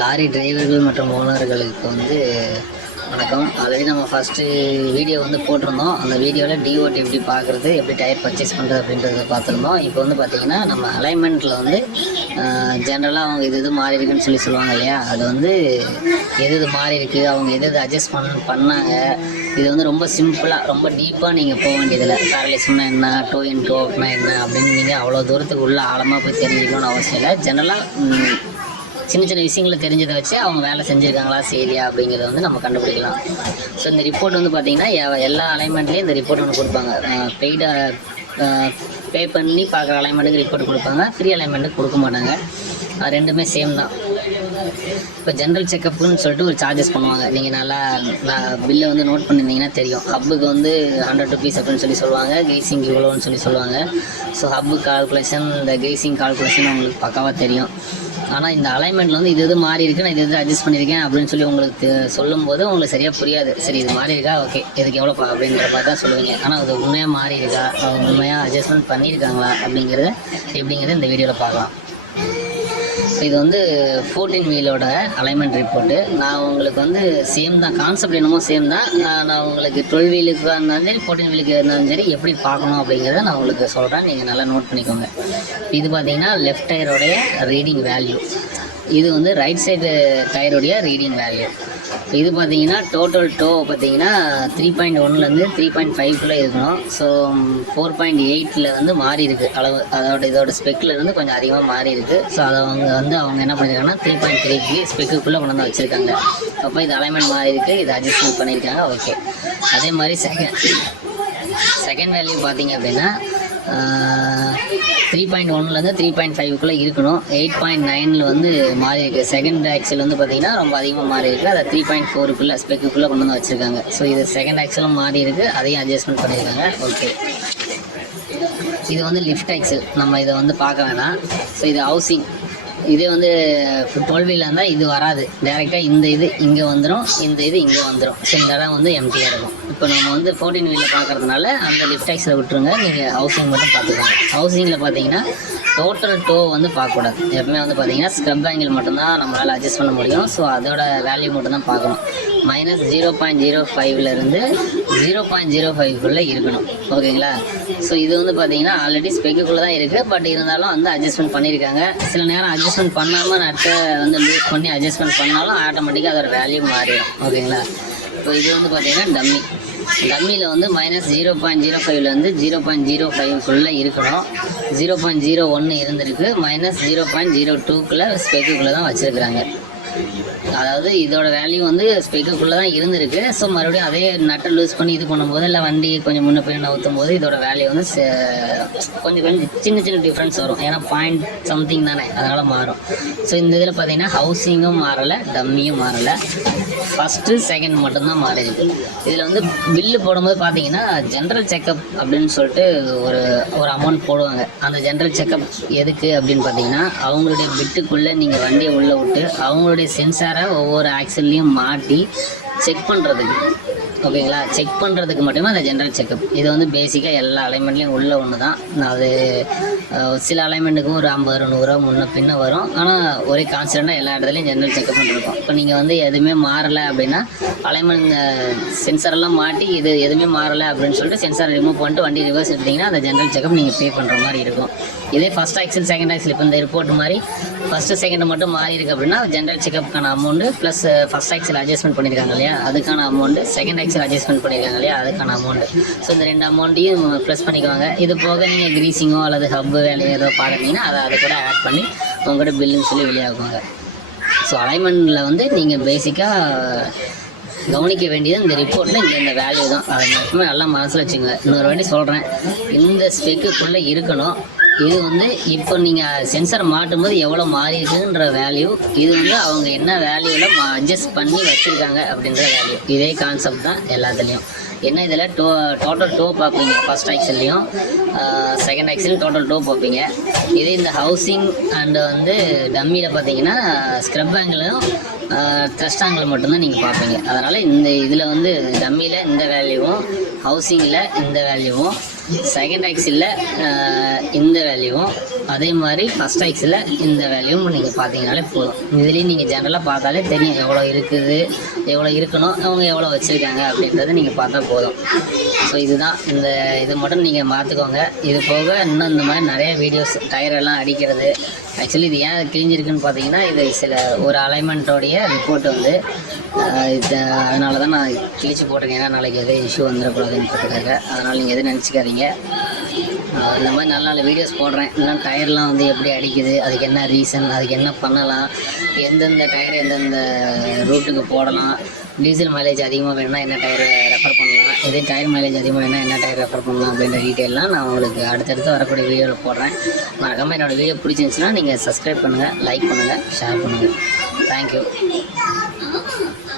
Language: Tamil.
லாரி டிரைவர்கள் மற்றும் ஓனர்களுக்கு வந்து வணக்கம். ஆல்ரெடி நம்ம ஃபஸ்ட்டு வீடியோ வந்து போட்டிருந்தோம். அந்த வீடியோவில் டிஓடி எப்படி பார்க்குறது எப்படி டயர் பர்ச்சேஸ் பண்ணுறது அப்படின்றத பார்த்துருந்தோம். இப்போ வந்து பார்த்திங்கன்னா நம்ம அலைன்மெண்ட்டில் வந்து ஜென்ரலாக அவங்க இது இது மாறி இருக்குன்னு சொல்லி சொல்லுவாங்க இல்லையா? அது வந்து எது இது மாறி இருக்குது அவங்க எது எது அட்ஜஸ்ட் பண்ண பண்ணாங்க. இது வந்து ரொம்ப சிம்பிளாக ரொம்ப டீப்பாக நீங்கள் போக வேண்டியதில்லை. பேரலைஸ்னா என்ன டோ இன் டோ அப்படின்னா என்ன அப்படின்னு நீங்கள் அவ்வளோ தூரத்துக்கு உள்ள ஆழமாக போய் தெரிஞ்சுக்கணும்னு அவசியம் இல்லை. ஜென்ரலாக சின்ன சின்ன விஷயங்களை தெரிஞ்சதை வச்சு அவங்க வேலை செஞ்சுருக்காங்களா செய்யலையா அப்படிங்கிறத வந்து நம்ம கண்டுபிடிக்கலாம். ஸோ இந்த ரிப்போர்ட் வந்து பார்த்திங்கன்னா எ- எல்லா அலைன்மெண்ட்லேயும் இந்த ரிப்போர்ட் ஒன்று கொடுப்பாங்க. பெய்டாக பே பண்ணி பார்க்குற அலைன்மெண்ட்டுக்கு ரிப்போர்ட் கொடுப்பாங்க. ஃப்ரீ அலைன்மெண்ட்டுக்கு கொடுக்க மாட்டாங்க. அது ரெண்டுமே சேம் தான். இப்போ ஜென்ரல் செக்கப்புன்னு சொல்லிட்டு ஒரு சார்ஜஸ் பண்ணுவாங்க. நீங்கள் நல்லா பில்லை வந்து நோட் பண்ணியிருந்தீங்கன்னா தெரியும். ஹப்புக்கு வந்து ஹண்ட்ரட் ருபீஸ் அப்படின்னு சொல்லி சொல்லுவாங்க. கெய்சிங் இவ்வளோன்னு சொல்லி சொல்லுவாங்க. ஸோ ஹப்பு கால்குலேஷன் இந்த கெய்சிங் கால்குலேஷன் உங்களுக்கு பக்காவாக தெரியும். ஆனால் இந்த அலைன்மெண்ட்டில் வந்து இது இது மாறி இருக்கு நான் இது இது அட்ஜஸ்ட் பண்ணியிருக்கேன் அப்படின்னு சொல்லி உங்களுக்கு சொல்லும் போது உங்களுக்கு சரியாக புரியாது. சரி இது மாறி இருக்கா? ஓகே. இதுக்கு எவ்வளோப்பா அப்படின்ற மாதிரி தான் சொல்லுவீங்க. ஆனால் அது உண்மையாக மாறி இருக்கா? அவங்க உண்மையாக அட்ஜஸ்ட்மெண்ட் பண்ணியிருக்காங்களா? அப்படிங்கிறத எப்படிங்கிறத இந்த வீடியோவில் பார்க்கலாம். இது வந்து ஃபோர்டீன் வீலோட அலைன்மெண்ட் ரிப்போர்ட்டு நான் உங்களுக்கு வந்து சேம் தான் கான்செப்ட் என்னமோ சேம் தான். நான் நான் உங்களுக்கு டுவெல் வீலுக்கு இருந்தாலும் சரி ஃபோர்டீன் வீலுக்கு இருந்தாலும் சரி எப்படி பார்க்கணும் அப்படிங்கிறத நான் உங்களுக்கு சொல்கிறேன் நீங்கள் நல்லா நோட் பண்ணிக்கோங்க. இது பார்த்தீங்கன்னா லெஃப்ட் டயரோடைய ரீடிங் வேல்யூ இது வந்து ரைட் சைடு டயருடைய ரீடிங் வேல்யூ இது பார்த்தீங்கன்னா டோட்டல் டோ பார்த்தீங்கன்னா த்ரீ பாயிண்ட் ஒன்லேருந்து த்ரீ பாயிண்ட் ஃபைவ்க்குள்ளே இருக்கணும். ஸோ ஃபோர் பாயிண்ட் எயிட்டில் வந்து மாறி இருக்கு அளவு. அதோட இதோட ஸ்பெக்கில் இருந்து கொஞ்சம் அதிகமாக மாறி இருக்கு. ஸோ அதை அவங்க வந்து அவங்க என்ன பண்ணியிருக்காங்கன்னா த்ரீ பாயிண்ட் த்ரீக்கு ஸ்பெக்குக்குள்ளே கொண்டு வந்து வச்சுருக்காங்க. அப்போ இது அலைன்மெண்ட் மாறி இருக்கு. இது அட்ஜஸ்ட்மெண்ட் பண்ணியிருக்காங்க. ஓகே அதே மாதிரி செகண்ட் செகண்ட் வேல்யூ பார்த்தீங்க அப்படின்னா த்ரீ பாயிண்ட் ஒன்லேருந்து த்ரீ பாயிண்ட் ஃபைவ்க்குள்ளே இருக்கணும். எயிட் பாயிண்ட் நைனில் வந்து மாறி இருக்குது செகண்ட் ஆக்சல் வந்து பார்த்தீங்கன்னா ரொம்ப அதிகமாக மாறி இருக்குது அதை த்ரீ பாயிண்ட் ஃபோருக்குள்ளே ஸ்பெக்குக்குள்ளே கொண்டு வந்து வச்சுருக்காங்க. ஸோ இது செகண்ட் ஆக்சலும் மாறி இருக்குது அதையும் அட்ஜஸ்ட்மெண்ட் பண்ணியிருக்காங்க ஓகே இது வந்து லிஃப்ட் ஆக்சல் நம்ம இதை வந்து பார்க்க வேணாம். ஸோ இது ஹவுசிங் இதே வந்து டுவெல் வீலாக இருந்தால் இது வராது. டேரெக்டாக இந்த இது இங்கே வந்துடும் இந்த இது இங்கே வந்துடும் ஸோ இந்த இடம் வந்து எம்டியாக இருக்கும். இப்போ நம்ம வந்து ஃபோர்டீன் வீலில் பார்க்கறதுனால அந்த லிஃப்ட் ஆக்ஸில் விட்டுருங்க. நீங்கள் ஹவுசிங் மட்டும் பார்த்துக்கலாம் ஹவுசிங்கில் பார்த்தீங்கன்னா டோட்டல் டோ வந்து பார்க்கக்கூடாது. எப்பவுமே வந்து பார்த்தீங்கன்னா ஸ்க்ரப் ஆங்கிள் மட்டும்தான் நம்மளால் அட்ஜஸ்ட் பண்ண முடியும். ஸோ அதோட வேல்யூ மட்டும்தான் பார்க்கணும். மைனஸ் ஜீரோ பாயிண்ட் ஜீரோ ஃபைவ்லேருந்து ஜீரோ பாயிண்ட் ஜீரோ ஃபைவ்க்குள்ளே இருக்கணும். ஓகேங்களா? ஸோ இது வந்து பார்த்தீங்கன்னா ஆல்ரெடி ஸ்பெக்குக்குள்ளே தான் இருக்குது பட் இருந்தாலும் வந்து அட்ஜஸ்ட்மெண்ட் பண்ணியிருக்காங்க சில நேரம் அட்ஜஸ்ட்மெண்ட் பண்ணாமல் நட்டை வந்து லூஸ் பண்ணி அட்ஜஸ்ட்மெண்ட் பண்ணாலும் ஆட்டோமேட்டிக்காக அதோட வேல்யூ மாறிடும். ஓகேங்களா? இப்போ இது வந்து பார்த்தீங்கன்னா டம்மி டம்மியில் வந்து மைனஸ் ஜீரோ பாயிண்ட் ஜீரோ ஃபைவ்லேருந்து ஜீரோ பாயிண்ட் ஜீரோ ஃபைவ்க்குள்ளே இருக்கணும் ஜீரோ பாயிண்ட் ஜீரோ ஒன்று இருந்திருக்கு. மைனஸ் ஜீரோ பாயிண்ட் ஜீரோ டூக்குள்ளே ஸ்பெக்குக்குள்ளே தான் வச்சுருக்குறாங்க. அதாவது இதோட வேல்யூ வந்து ஸ்பெக்குள்ளே தான் இருந்திருக்கு. ஸோ மறுபடியும் அதே நட்டை லூஸ் பண்ணி இது பண்ணும்போது இல்லை வண்டி கொஞ்சம் முன்ன போய் நவுத்தும் போது இதோட வேல்யூ வந்து கொஞ்சம் கொஞ்சம் சின்ன சின்ன டிஃப்ரென்ஸ் வரும். ஏன்னா பாயிண்ட் சம்திங் தானே அதனால் மாறும். ஸோ இந்த இதில் பார்த்தீங்கன்னா ஹவுசிங்கும் மாறலை டம்மியும் மாறலை. ஃபஸ்ட்டு செகண்ட் மட்டும்தான் மாறிருக்கு. இதில் வந்து பில்லு போடும்போது பார்த்தீங்கன்னா ஜென்ரல் செக்கப் அப்படின்னு சொல்லிட்டு ஒரு ஒரு அமௌண்ட் போடுவாங்க. அந்த ஜென்ரல் செக்கப் எதுக்கு அப்படின்னு பார்த்தீங்கன்னா அவங்களுடைய பிட்டுக்குள்ளே நீங்கள் வண்டியை உள்ளே விட்டு அவங்களுடைய சென்சாரை ஒவ்வொரு ஆக்சிலையும் மாட்டி செக் பண்ணுறதுக்கு ஓகேங்களா? செக் பண்ணுறதுக்கு மட்டுமே அந்த ஜென்ரல் செக்கப் இது வந்து பேசிக்காக எல்லா அலைன்மெண்ட்லேயும் உள்ள ஒன்று தான் அது சில அலைன்மெண்ட்டுக்கும் ஒரு ஐம்பது ரூபா நூறுரூவா முன்ன பின்ன வரும். ஆனால் ஒரே கான்ஸ்டண்ட்டாக எல்லா இடத்துலையும் ஜென்ரல் செக்கப் பண்ணிருக்கோம். இப்போ நீங்கள் வந்து எதுவுமே மாறலை அப்படின்னா அலைன்மெண்ட் சென்சாரெல்லாம் மாட்டி இது எதுவுமே மாறலை அப்படின்னு சொல்லிட்டு சென்சார் ரிமூவ் பண்ணிட்டு வண்டி ரிவர்ஸ் எடுத்தீங்கன்னா அந்த ஜென்ரல் செக்கப் நீங்கள் பே பண்ணுற மாதிரி இருக்கும். இதே ஃபஸ்ட் ஆக்சில் செகண்ட் ஆக்சில் இப்போ இந்த ரிப்போர்ட் மாதிரி ஃபஸ்ட்டு செகண்ட் மட்டும் மாறி இருக்கு அப்படின்னா general செக்கப்புக்கான amount plus first axle adjustment பண்ணியிருக்காங்க இல்லையா? அதுக்கான அமௌண்ட்டு செகண்ட் ஆக்சில் அட்ஜஸ்ட்மெண்ட் பண்ணியிருக்காங்க இல்லையா? அதுக்கான அமௌண்ட்டு ஸோ இந்த ரெண்டு அமௌண்ட்டையும் ப்ளஸ் பண்ணிக்குவாங்க. இது போக நீங்கள் கிரீசிங்கோ அல்லது ஹப்பு வேலையோ ஏதோ பார்த்துட்டிங்கன்னா அதை அதை கூட ஆட் பண்ணி உங்கள்கிட்ட பில்லுன்னு சொல்லி வெளியாகுவாங்க ஸோ அலைன்மெண்ட்டில் வந்து நீங்கள் பேசிக்காக கவனிக்க வேண்டியது இந்த ரிப்போர்ட்டில் இந்த இந்த வேல்யூ தான். அதை மட்டுமே நல்லா மனசில் வச்சுங்க இன்னொரு வாட்டி சொல்கிறேன் இந்த ஸ்பெக்குக்குள்ளே இருக்கணும். இது வந்து இப்போ நீங்கள் சென்சார் மாட்டும் போது எவ்வளோ மாறி இருக்குன்ற வேல்யூ இது வந்து அவங்க என்ன வேல்யூவில் அட்ஜஸ்ட் பண்ணி வச்சுருக்காங்க அப்படின்ற வேல்யூ இதே கான்செப்ட் தான் எல்லாத்துலேயும். என்ன இதில்? டோ டோட்டல் டோ பார்ப்பீங்க ஃபஸ்ட் ஆக்சிலையும் செகண்ட் ஆக்சிலையும் டோட்டல் டோ பார்ப்பீங்க. இதே இந்த ஹவுசிங் அண்டு வந்து டம்மியில் பார்த்தீங்கன்னா ஸ்க்ரப் ஆங்கிளும் த்ரெஸ்ட் ஆங்கிள் மட்டும்தான் நீங்கள் பார்ப்பீங்க. அதனால் இந்த இதில் வந்து டம்மியில் இந்த வேல்யூவும் ஹவுசிங்கில் இந்த வேல்யூவும் செகண்ட் ஆக்சில் இந்த வேல்யூவும் அதே மாதிரி ஃபஸ்ட் ஆக்சில் இந்த வேல்யூவும் நீங்கள் பார்த்தீங்கனாலே போதும். இதுலேயும் நீங்கள் ஜென்ரலாக பார்த்தாலே தெரியும் எவ்வளோ இருக்குது எவ்வளோ இருக்கணும் அவங்க எவ்வளோ வச்சுருக்காங்க அப்படின்றத நீங்கள் பார்த்தா போதும். ஸோ இதுதான். இந்த இது மட்டும் நீங்கள் பார்த்துக்கோங்க இது போக இன்னும் இந்த மாதிரி நிறைய வீடியோஸ் டயரெல்லாம் அடிக்கிறது. ஆக்சுவலி இது ஏன் கிழிஞ்சிருக்குன்னு பார்த்தீங்கன்னா இது சில ஒரு அலைன்மெண்ட்டோடைய ரிப்போர்ட் வந்து அதனால தான் நான் கிழிச்சு போட்டிருக்கேன். ஏன்னா நாளைக்கு எதோ இஷ்யூ வந்துடக்கூடாதுன்றதுக்காக அதனால் நீங்கள் எதுவும் நினச்சிக்காதீங்க. இந்த மாதிரி நல்ல நல்ல வீடியோஸ் போடுறேன். இல்லைனா டயர்லாம் வந்து எப்படி அடிக்குது அதுக்கு என்ன ரீசன் அதுக்கு என்ன பண்ணலாம் எந்தெந்த டயர் எந்தெந்த ரூட்டுக்கு போடலாம் டீசல் மைலேஜ் அதிகமாக வேணும்னா என்ன டயர் ரெஃபர் பண்ணலாம் இதே டயர் மைலேஜ் அதிகமாக வேணால் என்ன டயர் ரெஃபர் பண்ணலாம் அப்படின்ற டீட்டெயிலாம் நான் உங்களுக்கு அடுத்தடுத்து வரக்கூடிய வீடியோவில் போடுறேன். மறக்காமல் என்னோடய வீடியோ பிடிச்சிருந்துச்சுன்னா நீங்கள் சப்ஸ்கிரைப் பண்ணுங்கள் லைக் பண்ணுங்கள் ஷேர் பண்ணுங்கள் தேங்க்யூ Thank you.